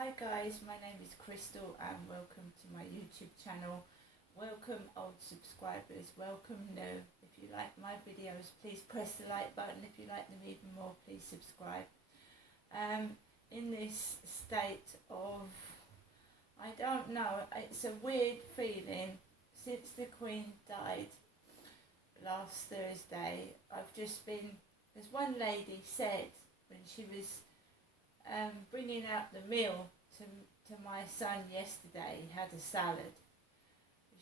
Hi guys, my name is Crystal and welcome to my YouTube channel. Welcome old subscribers, welcome new. If you like my videos, please press the like button. If you like them even more, please subscribe. In this state of, I don't know, it's a weird feeling. Since the Queen died last Thursday, I've just been, as one lady said when she was bringing out the meal to my son yesterday, he had a salad.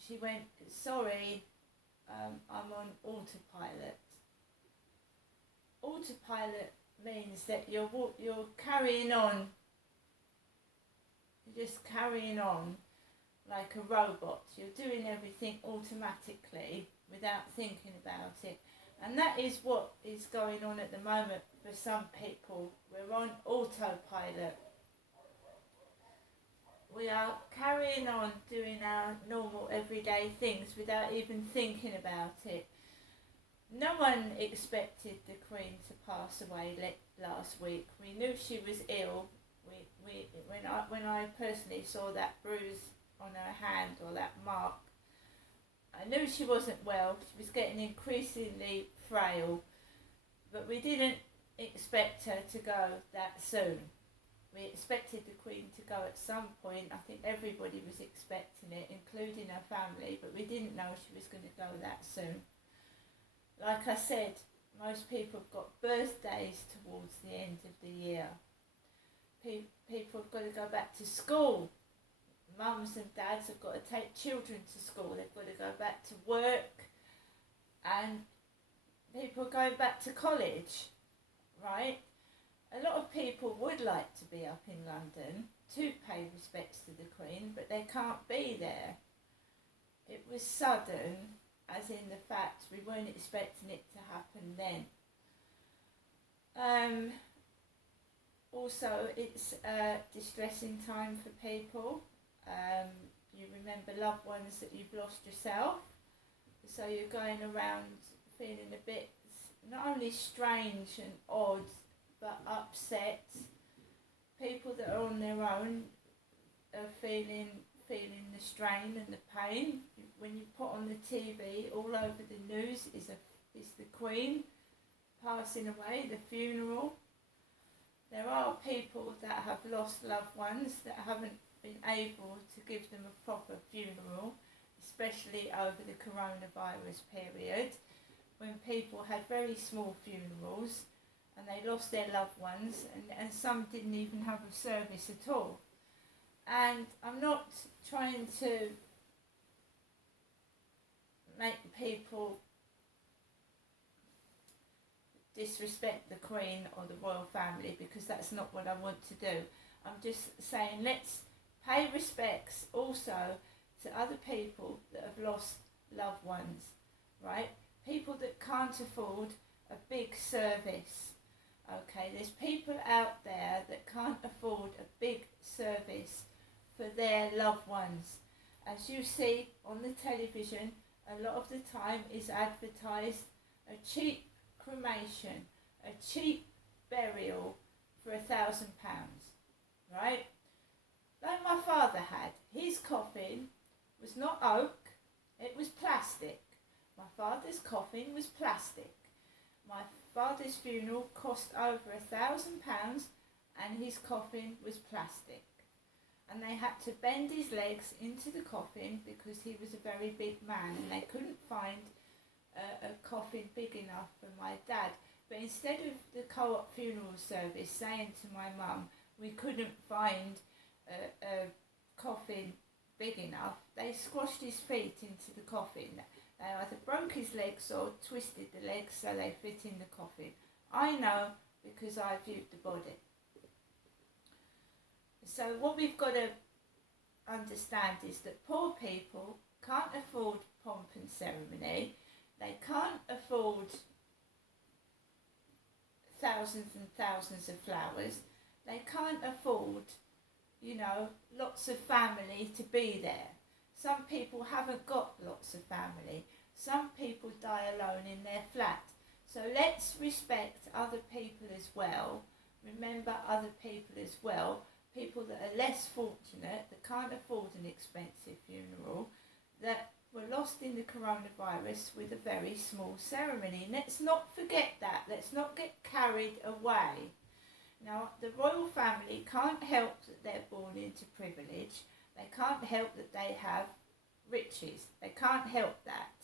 She went, sorry, I'm on autopilot. Autopilot means that you're carrying on, you're just carrying on like a robot. You're doing everything automatically without thinking about it. And that is what is going on at the moment for some people. We're on autopilot. We are carrying on doing our normal everyday things without even thinking about it. No one expected the Queen to pass away last week. We knew she was ill. When I personally saw that bruise on her hand, or that mark, I knew she wasn't well. She was getting increasingly frail, but we didn't expect her to go that soon. We expected the Queen to go at some point. I think everybody was expecting it, including her family, but we didn't know she was going to go that soon. Like I said, most people have got birthdays towards the end of the year. People have got to go back to school. Mums and dads have got to take children to school. They've got to go back to work, and people are going back to college, right? A lot of people would like to be up in London to pay respects to the Queen, but they can't be there. It was sudden, as in the fact we weren't expecting it to happen then. Also, it's a distressing time for people. You remember loved ones that you've lost yourself, so you're going around feeling a bit not only strange and odd but upset. People that are on their own are feeling the strain and the pain. When you put on the TV, all over the news is the Queen passing away, the funeral. There are people that have lost loved ones that haven't been able to give them a proper funeral, especially over the coronavirus period, when people had very small funerals and they lost their loved ones, and some didn't even have a service at all. And I'm not trying to make people disrespect the Queen or the royal family, because that's not what I want to do. I'm just saying, let's pay respects also to other people that have lost loved ones, right? People that can't afford a big service, okay? There's people out there that can't afford a big service for their loved ones. As you see on the television, a lot of the time is advertised a cheap cremation, a cheap burial for £1,000, right? Like my father had, his coffin was not oak, it was plastic. My father's coffin was plastic. My father's funeral cost over £1,000 and his coffin was plastic. And they had to bend his legs into the coffin because he was a very big man and they couldn't find a coffin big enough for my dad. But instead of the Co-op funeral service saying to my mum, we couldn't find a coffin big enough, they squashed his feet into the coffin. They either broke his legs or twisted the legs so they fit in the coffin. I know because I viewed the body. So what we've got to understand is that poor people can't afford pomp and ceremony. They can't afford thousands and thousands of flowers. They can't afford, lots of family to be there. Some people haven't got lots of family. Some people die alone in their flat. So let's respect other people as well. Remember other people as well. people that are less fortunate, that can't afford an expensive funeral, that were lost in the coronavirus with a very small ceremony. And let's not forget that. Let's not get carried away. Now, the royal family can't help that they're born into privilege. They can't help that they have riches. They can't help that.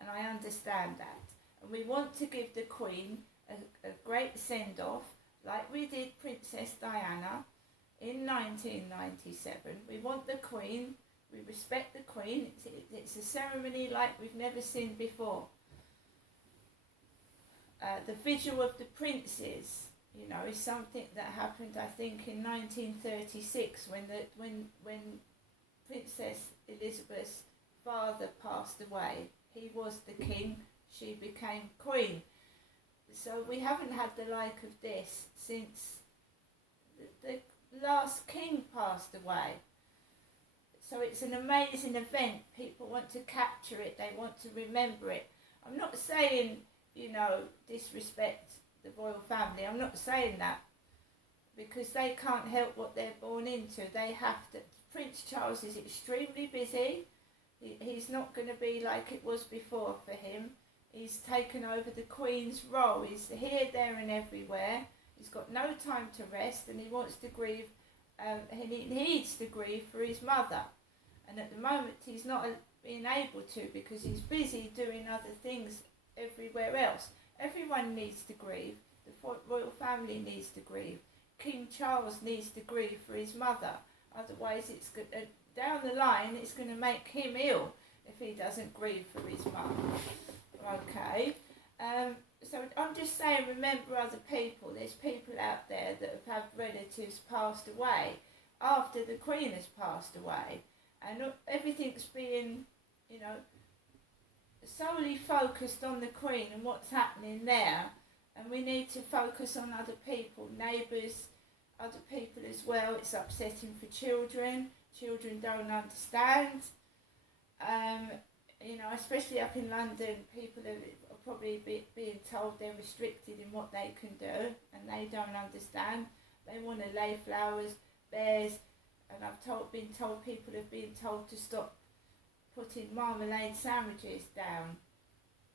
And I understand that. And we want to give the Queen a great send-off, like we did Princess Diana in 1997. We want the Queen, we respect the Queen. It's a ceremony like we've never seen before. The Vigil of the Princes, you know, is something that happened, I think, in 1936 when Princess Elizabeth's father passed away. He was the king, she became queen. So we haven't had the like of this since the last king passed away. So it's an amazing event. People want to capture it, they want to remember it. I'm not saying, you know, disrespect the royal family. I'm not saying that, because they can't help what they're born into. They have to. Prince Charles is extremely busy. He's not going to be like it was before for him. He's taken over the Queen's role. He's here, there and everywhere. He's got no time to rest, and he wants to grieve. He needs to grieve for his mother. And at the moment he's not being able to, because he's busy doing other things everywhere else. Everyone needs to grieve. The royal family needs to grieve. King Charles needs to grieve for his mother. Otherwise, it's down the line, it's going to make him ill if he doesn't grieve for his mum. Okay. So I'm just saying, remember other people. There's people out there that have had relatives passed away after the Queen has passed away, and everything's being, you know, solely focused on the Queen and what's happening there, and we need to focus on other people, neighbours, other people as well. It's upsetting for children. Children don't understand. You know, especially up in London, people are probably being told they're restricted in what they can do, and they don't understand. They want to lay flowers, bears, and been told people have been told to stop putting marmalade sandwiches down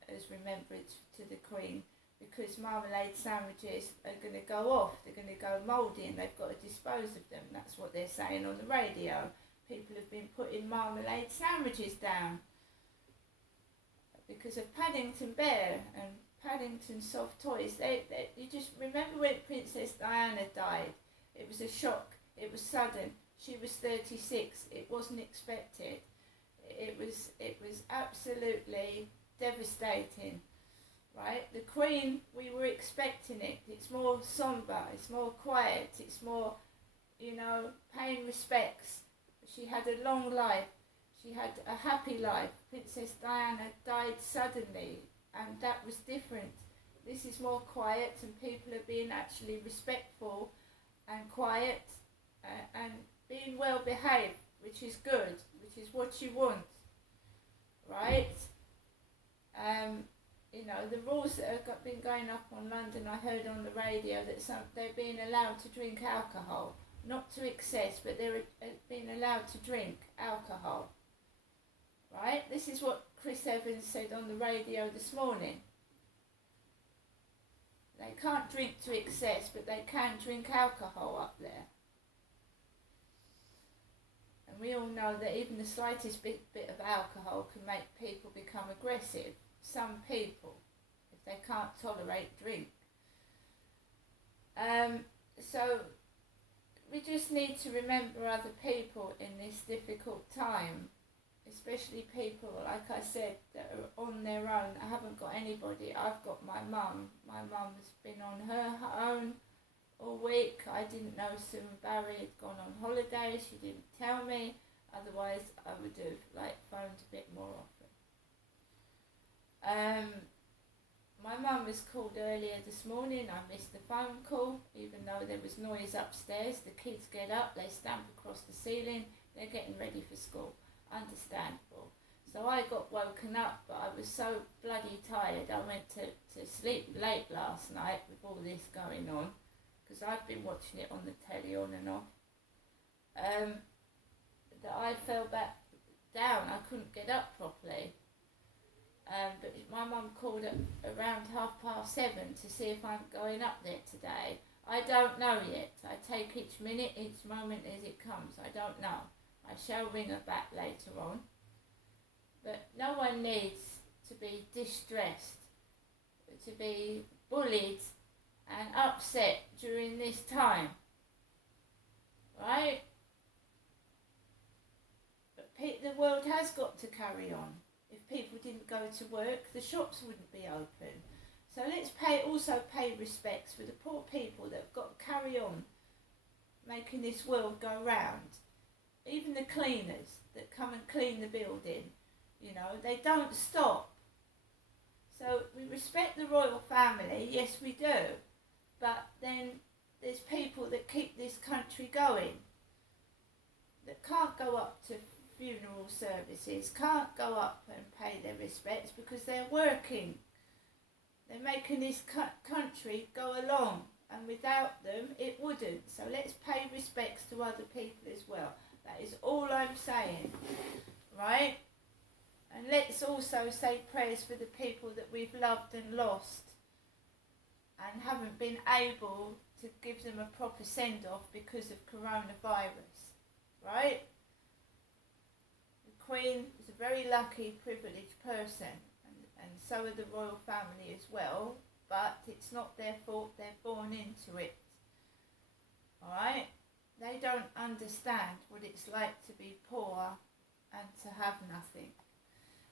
as remembrance to the Queen, because marmalade sandwiches are going to go off, they're going to go mouldy, and they've got to dispose of them. That's what they're saying on the radio. People have been putting marmalade sandwiches down because of Paddington Bear and Paddington soft toys. You just remember when Princess Diana died. It was a shock. It was sudden. She was 36. It wasn't expected. It was absolutely devastating, right? The Queen, we were expecting it. It's more sombre. It's more quiet. It's more, you know, paying respects. She had a long life. She had a happy life. Princess Diana died suddenly, and that was different. This is more quiet, and people are being actually respectful and quiet and being well behaved, which is good, which is what you want, right? You know, the rules that have been going up on London, I heard on the radio that they're being allowed to drink alcohol, not to excess, but they're being allowed to drink alcohol. Right? This is what Chris Evans said on the radio this morning. They can't drink to excess, but they can drink alcohol up there. And we all know that even the slightest bit of alcohol can make people become aggressive. Some people, if they can't tolerate drink. So we just need to remember other people in this difficult time. Especially people, like I said, that are on their own. I haven't got anybody. I've got my mum. My mum's been on her own all week. I didn't know Sue and Barry had gone on holiday. She didn't tell me. Otherwise, I would have phoned a bit more often. My mum was called earlier this morning. I missed the phone call, even though there was noise upstairs. The kids get up, they stamp across the ceiling. They're getting ready for school. Understandable. So I got woken up, but I was so bloody tired. I went to sleep late last night with all this going on, because I've been watching it on the telly on and off. that I fell back down. I couldn't get up properly. But my mum called at around 7:30 to see if I'm going up there today. I don't know yet. I take each minute, each moment as it comes. I don't know. I shall ring her back later on. But no one needs to be distressed, to be bullied and upset during this time. Right? But the world has got to carry on. If people didn't go to work, the shops wouldn't be open. So let's also pay respects for the poor people that have got to carry on making this world go round. Even the cleaners that come and clean the building, they don't stop. So we respect the royal family, yes we do, but then there's people that keep this country going, that can't go up to funeral services, can't go up and pay their respects because they're working. They're making this country go along, and without them it wouldn't. So let's pay respects to other people as well. That is all I'm saying, right? And let's also say prayers for the people that we've loved and lost and haven't been able to give them a proper send-off because of coronavirus, right? The Queen is a very lucky, privileged person, and so are the royal family as well, but it's not their fault, they're born into it, alright? They don't understand what it's like to be poor and to have nothing.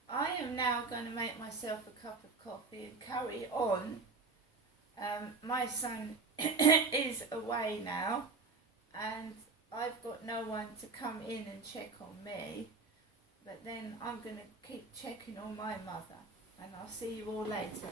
I am now going to make myself a cup of coffee and carry on. My son is away now and I've got no one to come in and check on me, but then I'm going to keep checking on my mother, and I'll see you all later.